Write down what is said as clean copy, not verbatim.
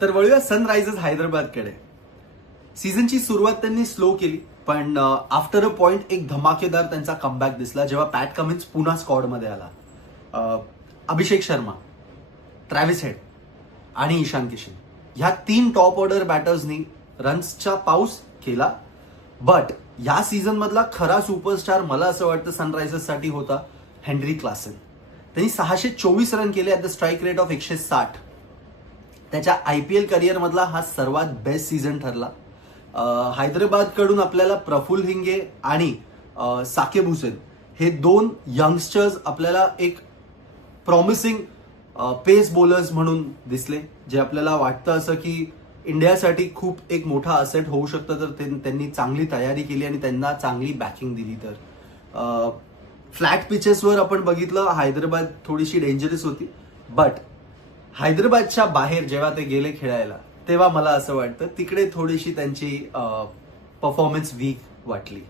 तर वळूया सनरायझर्स हैदराबादकडे. सीझनची सुरुवात त्यांनी स्लो केली, पण आफ्टर अ पॉइंट एक धमाकेदार त्यांचा कमबॅक दिसला जेव्हा पॅट कमिन्स पुन्हा स्क्वॉडमध्ये आला. अभिषेक शर्मा, ट्रॅव्हिस हेड आणि ईशान किशन ह्या 3 टॉप ऑर्डर बॅटर्सनी रन्सचा पाऊस केला. बट या सीझन मधला खरा सुपरस्टार मला असं वाटतं सनरायझर्ससाठी होता हेनरी क्लासन. त्यांनी 624 रन केले at the strike rate of 160. त्याच्या आयपीएल करिअर मधला हा सर्वात बेस्ट सीझन ठरला. हैदराबादकडून आपल्याला प्रफुल्ल हिंगे आणि साकेब हुसेन हे 2 यंगस्टर्स आपल्याला एक प्रॉमिसिंग पेस बॉलर्स म्हणून दिसले, जे आपल्याला वाटतं असं की इंडियासाठी खूप एक मोठा असेट होऊ शकतं तर त्यांनी चांगली तयारी केली आणि त्यांना चांगली बॅकिंग दिली. तर फ्लॅट पिचेसवर आपण बघितलं हैदराबाद थोडीशी डेंजरस होती, बट हैदराबादच्या बाहेर जेव्हा ते गेले खेळायला तेव्हा मला असं वाटतं तिकडे थोडीशी त्यांची परफॉर्मन्स वीक वाटली.